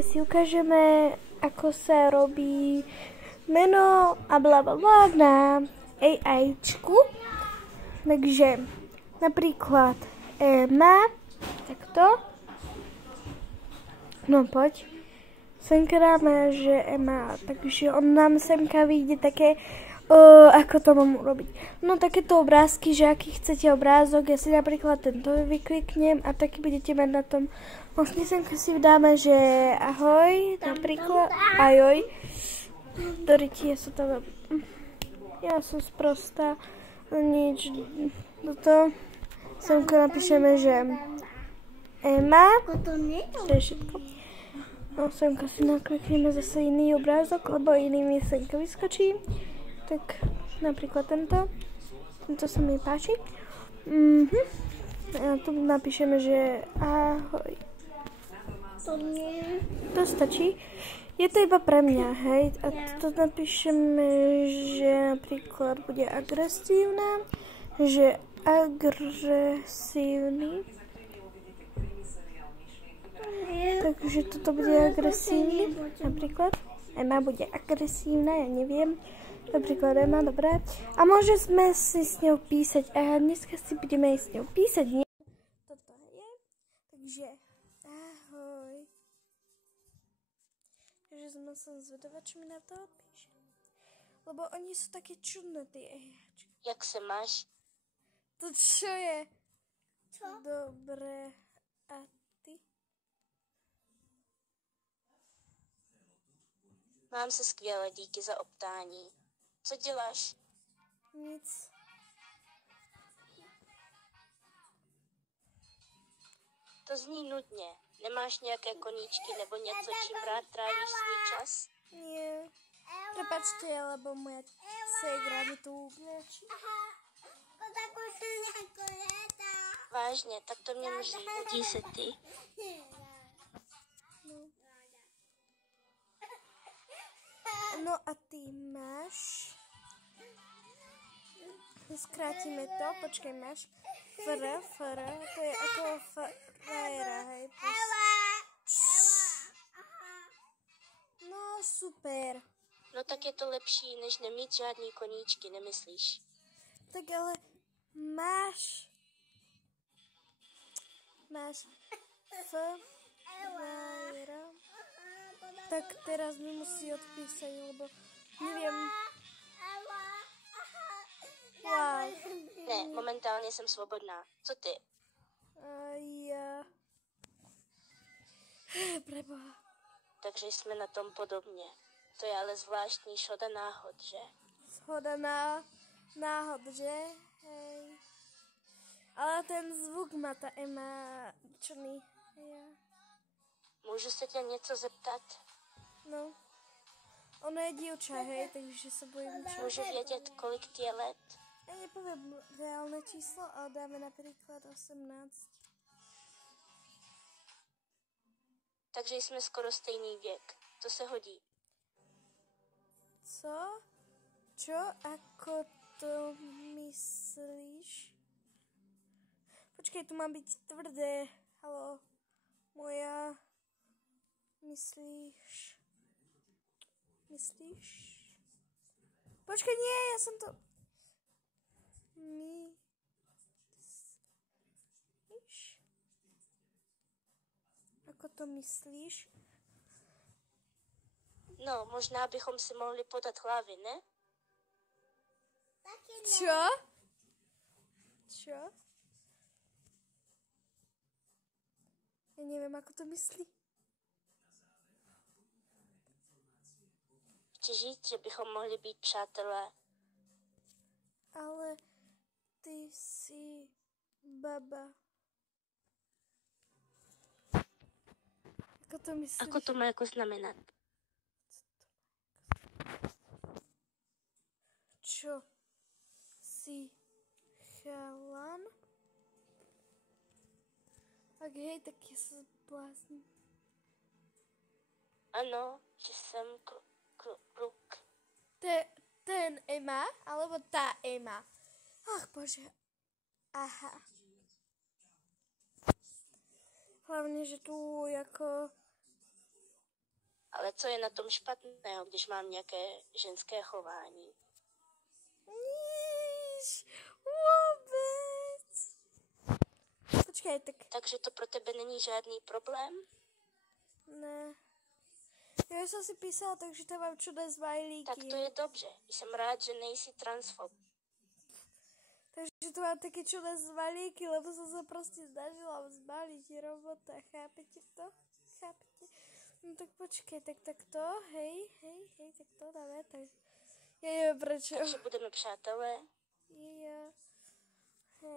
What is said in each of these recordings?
dneska si ukážeme, ako sa robí meno a blablabla na AIčku. Takže napríklad Emma, takto. No poď. Semka dáme, že Emma, takže on nám semka vyjde také, ako to mám urobiť. No takéto obrázky, že aký chcete obrázok, ja si napríklad tento vykliknem a taky budete mať na tom. Vlastne semka si dáme, že ahoj, napríklad, ajoj. Doriti, ja som sprostá, nič, toto. Semka napíšeme, že Emma, to je všetko. No semka si naklikneme zase iný obrázok, lebo iný mi semka vyskočí. Tak napríklad tento sa mi páči. A tu napíšeme, že ahoj. To stačí. Je to iba pre mňa, hej. A tu napíšeme, že napríklad bude agresívna, že agresívny. Takže toto bude agresívny, napríklad. Emma bude agresívna, ja neviem. Napríklad Emma, dobré. A môžeme si s ňou písať. A dneska si budeme s ňou písať. Nie? Toto je. Takže ahoj. Takže som zvedavá, čo mi na to odpíše. Lebo oni sú také čudné, tie ejačky. Jak se máš? To čo je? Čo? Dobre. A ty? Mám se skvěle, díky za optání. Co děláš? Nic. To zní nudně. Nemáš nějaké koníčky nebo něco, čím rád trávíš svůj čas? Nie. Prepačte, lebo moja ségra mi tu ubňačí. Vážně, tak to mě mrzí. Nudí se ty? No a ty máš... Skrátime to, počkej, máš fr, to je ako frajera, hej. No super. No tak je to lepší, než nemít žádný koníčky, nemyslíš? Tak ale máš frajera. Tak teraz mi musí odpísať, lebo neviem. Wow. Ne, momentálně jsem svobodná. Co ty? Ja. Preboha. Takže jsme na tom podobně. To je ale zvláštní škoda náhod, že? Shoda náhod, že? Hej. Ale ten zvuk má ta Emma černý. Ja. Můžu se tě něco zeptat? No. Ono je dievča, hej, takže sa bojím, čo... Můžu vědět, kolik ti je let? Ja nepoviem reálne číslo, ale dáme napríklad 18. Takže jsme skoro stejný věk. To se hodí. Co? Čo? Ako to myslíš? Počkej, tu má byť tvrdé. Haló. Moja... Myslíš? Počkej, nie, ja som to... Myslíš? Ako to myslíš? No, možná bychom si mohli podat hlavy, ne? Čo? Ja neviem, ako to myslí. Chci říct, že bychom mohli být přátelé. Ale ty si baba. Ako to myslíš? Ako to má jako znamenat? Čo? Si chalan? Ak hej, tak ja sa zblázním. Ano, že jsem kluk. Ten Emma, alebo tá Emma? Ach bože. Aha. Hlavne, že tu jako Ale co je na tom špatného, když mám nějaké ženské chování? Níž, vůbec. Počkej, tak Takže to pro tebe není žádný problém? ne. Já jsem si písala, takže tam mám čudné smajlíky. Tak to je dobře. Jsem rád, že nejsi transfob. Takže tu mám taky čudné smajlíky, lebo jsem se prostě snažila zbalit robota. Chápete to? Chápete? No tak počkej, tak to, hej, tak to dáme, tak. Jo, proč? Takže budeme přátelé? Jo.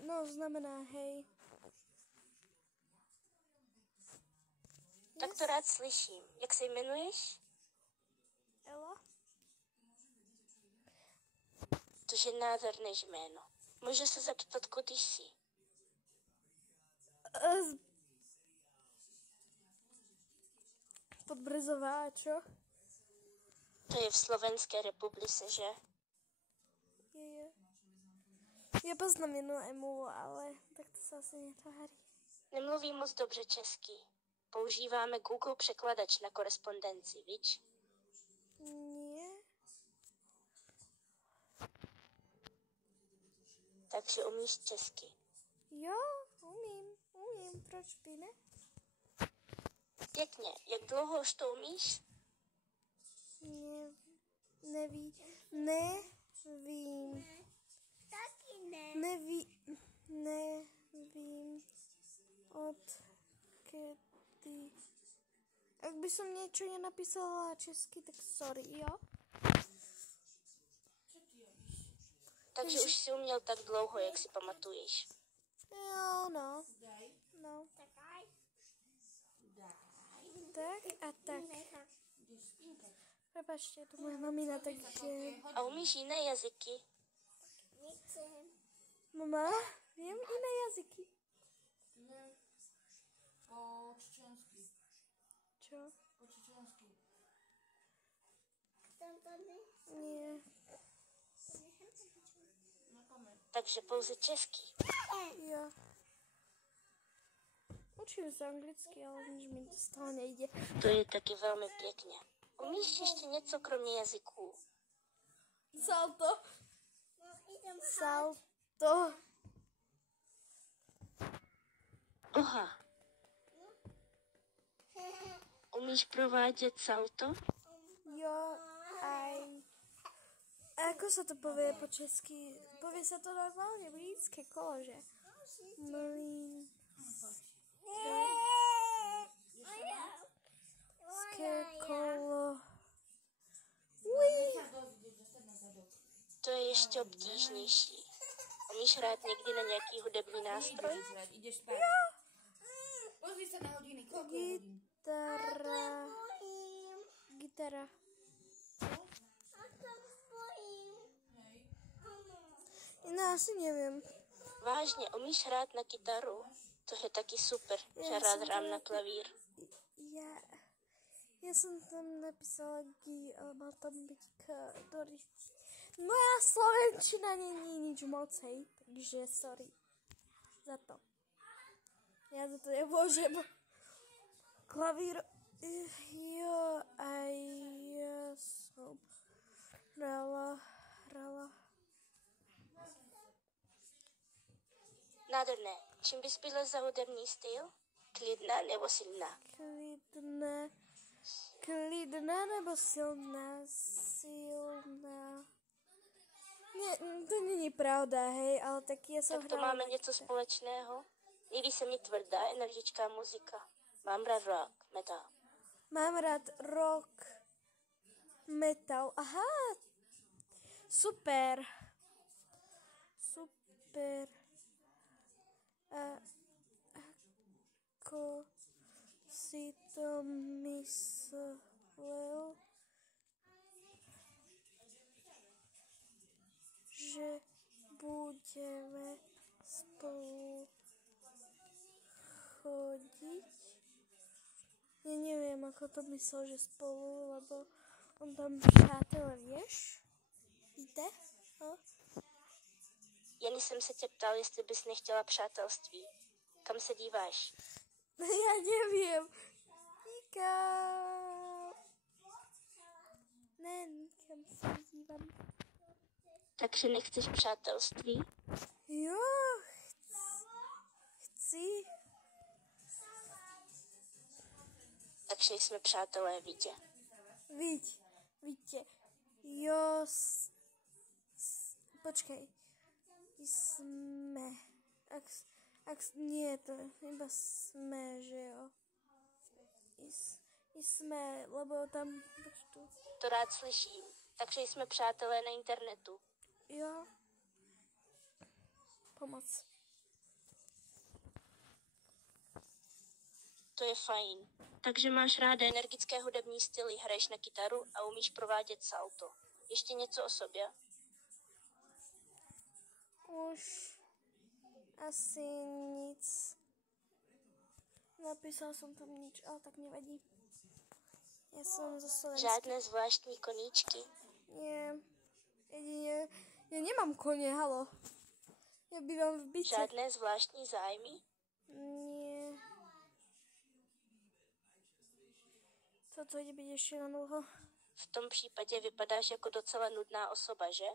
No, znamená hej. Tak to rád slyším. Jak se jmenuješ? Ela? To je nádherné jméno. Můžu se zeptat, kudy jsi? Podbrzová, čo? To je v Slovenské republice, že? Jo. Já poznám jednu emu, ale tak to se asi netváří. Nemluví moc dobře česky. Používáme Google překladač na korespondenci, viď? Nie. Takže umíš česky. Jo, umím, proč by ne? Pěkně. Jak dlouho už to umíš? Nevím. Taky ne. Nevím od kedy. Jak by som niečo nenapísala česky, tak sorry, jo? Takže už jsi uměl tak dlouho, jak si pamatuješ. Jo, no. Tak a tak. Prepačte, to moje mamina, takže... A umíš jiné jazyky? Nechcem. Mama, vím jiné jazyky. Ne, po čečensky. Čo? Po čečensky. Tam tady. Nie. Na paměť. Takže pouze česky. Jo. Učím se anglicky, ale nič mi z toho nejde. To je taky velmi pěkně. Umíš ještě něco kromě jazyků? Salto. No, idem Salto. Oha. Umíš provádět salto? Jo, aj. A ako sa to povie po česky? Povie sa to normálne mlínske kolo, že? Mlínske kolo. To je ještě obtížnější. Umíš hrát někdy na nějaký hudební nástroj? Ideš spát. Pozri se na hodiny. Koľko je hodín? Gitara. bojím. Gitara. A tam bojím. Hej. No, asi neviem. Vážně, umíš hrát na kytaru? To je taky super, že Já rád jsem hrám to na taky- klavír. Ja som tam napísala G, ale mal tam byť K do ryti. Moja slovenčina není nič moc, hej, takže sorry za to. Ja za to nemôžem. Klavír, jo, aj ja som hrala. Nádherné. Čím bys byla za hudební styl? Klidná nebo silná? Klidná nebo silná? Nie, to není pravda, hej, ale tak ja som Tak to hrala máme na něco kytare. společného. Líbí se mi tvrdá, energičká muzika. Mám rád rock, metal. Mám rád rock, metal. Aha, super. A ako si to myslel, že budeme spolu chodiť? Ja neviem, ako to myslel, že spolu, lebo on tam přátelé, vieš? Víte? No? Jen jsem se tě ptal, jestli bys nechtěla přátelství. Kam se díváš? Ja neviem. Nikam. Takže nechceš přátelství? Jo, chci. Takže jsme přátelé, Vítě. Víte. Jo, počkej. Jsme. Nie, to iba sme, že jo. Jsme, lebo tam počtu. To rád slyším. Takže jsme přátelé na internetu. Jo. Pomoc. To je fajn. Takže máš ráda energické hudební styly, hraješ na kytaru a umíš provádět salto. Ještě něco o sobě? Už asi nic. Napísal som tam nič, ale tak nevadí. Ja som zo Slovenska. Žádné zvláštní koníčky? Nie. Jedine, ja nemám kone, halo. Ja bývam v byte. Žádné zvláštní zájmy? Nie. Toto ide byť ešte na dlho. V tom případě vypadáš jako docela nudná osoba, že?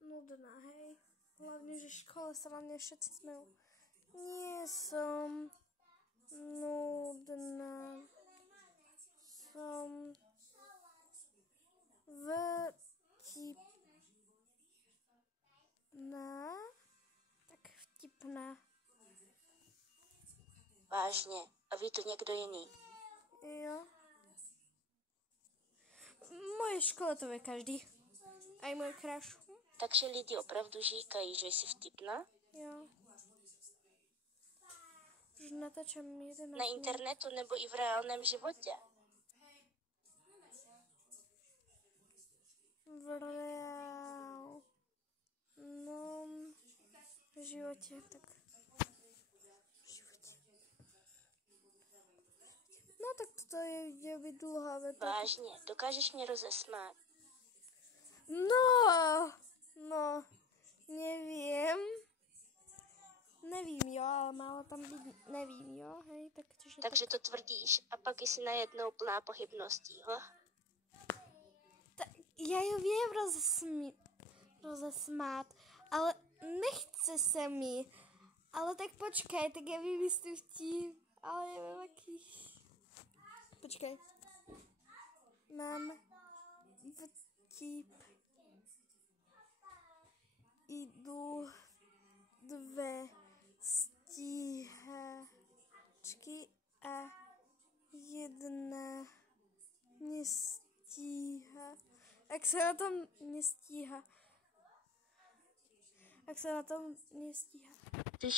Nudná, hej. Hlavne, že v škole sa na mňa všetci smejú. Nie som nudná. Som vtipná. Tak vtipná. Vážně. A ví to někdo jiný? Jo. V mojej škole to vie každý. Aj môj crush. Takže lidi opravdu říkají, že jsi vtipná? Jo. Už natáčam 11 Na internetu nebo i v reálném životě? v reálnom živote, tak v živote. No tak to je, ide byť dlhá veta. Vážně, dokážeš mě rozesmát? No, neviem. Nevím, jo, ale málo tam byť, nevím, jo, hej, tak čiže Takže to tvrdíš a pak jsi najednou plná pochybností, ja ju viem rozesmát, ale nechce sa mi. Ale tak počkaj, tak ja vymyslím vtip, ale neviem aký. Počkaj. Mám vtip. Idú dve stíhačky a jedna nestíha. Ak sa na tom nestíha. Ty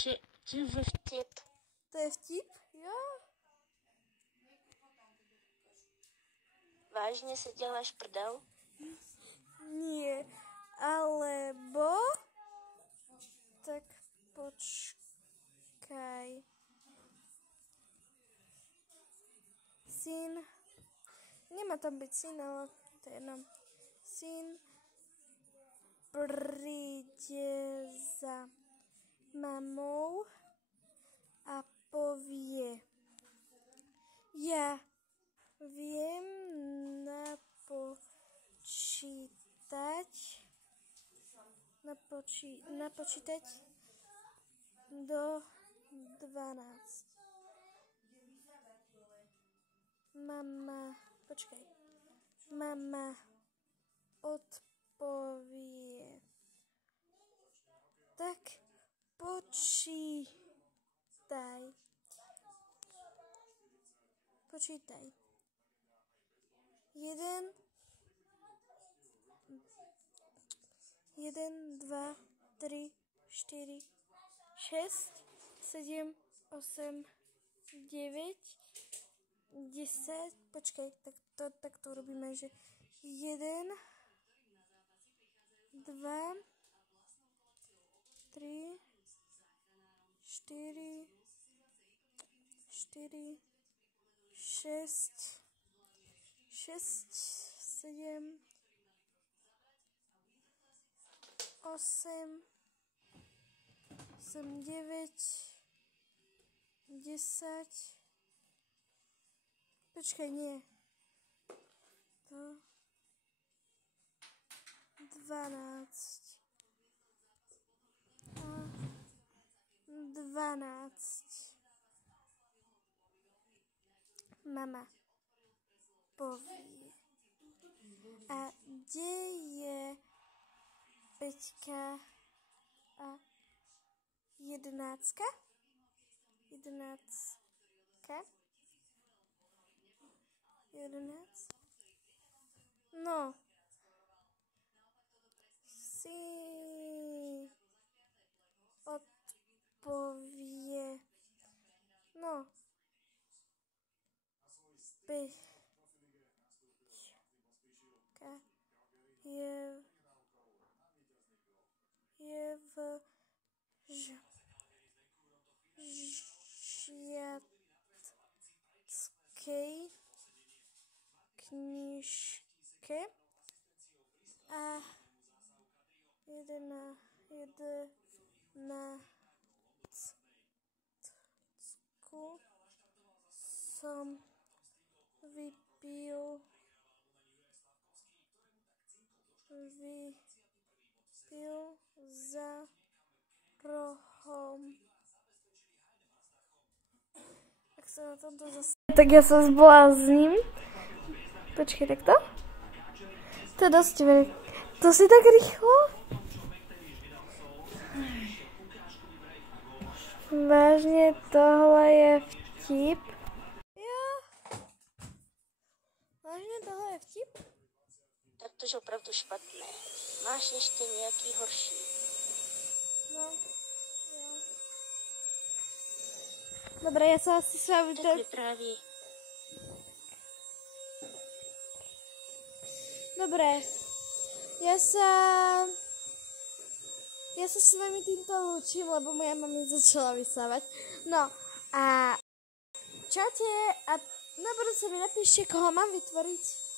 vtip. To je vtip? Jo. Vážně si děláš prdel? Nie. Alebo... Tak počkaj. Syn. Nemá tam byť syn, ale to je jedno. Syn príde za mamou a povie: ja viem napočítať do 12. Mama odpovie: tak počítaj. 1, 2, 3, 4, 6, 7, 8, 9, 10. Počkej, tak to robíme, že 1, 2, 3, 4, 6, 7, 8, 9, 10. Počkaj, nie. 2, 12 a 12. Mama poví. A kde je Peťka a 11? 11. 11. No. Si odpovie. No. Peťka je v žiackej knižke a 11 som vypil za rohom. Ak sa na tomto zase... Tak ja sa zblázním. Počkej, takto? To je dosť veľké. To si tak rýchlo? Vážne, tohle je vtip? Jo. Vážne, tohle je vtip? Tak to je opravdu špatné. Máš ještě nějaký horší? No, jo. Dobre, ja sa asi s vami... Tak vypráví. Dobre. Ja sa s vami týmto lúčim, lebo moja mami začala vysávať. No a čaute a na budúce mi napíšte, koho mám vytvoriť.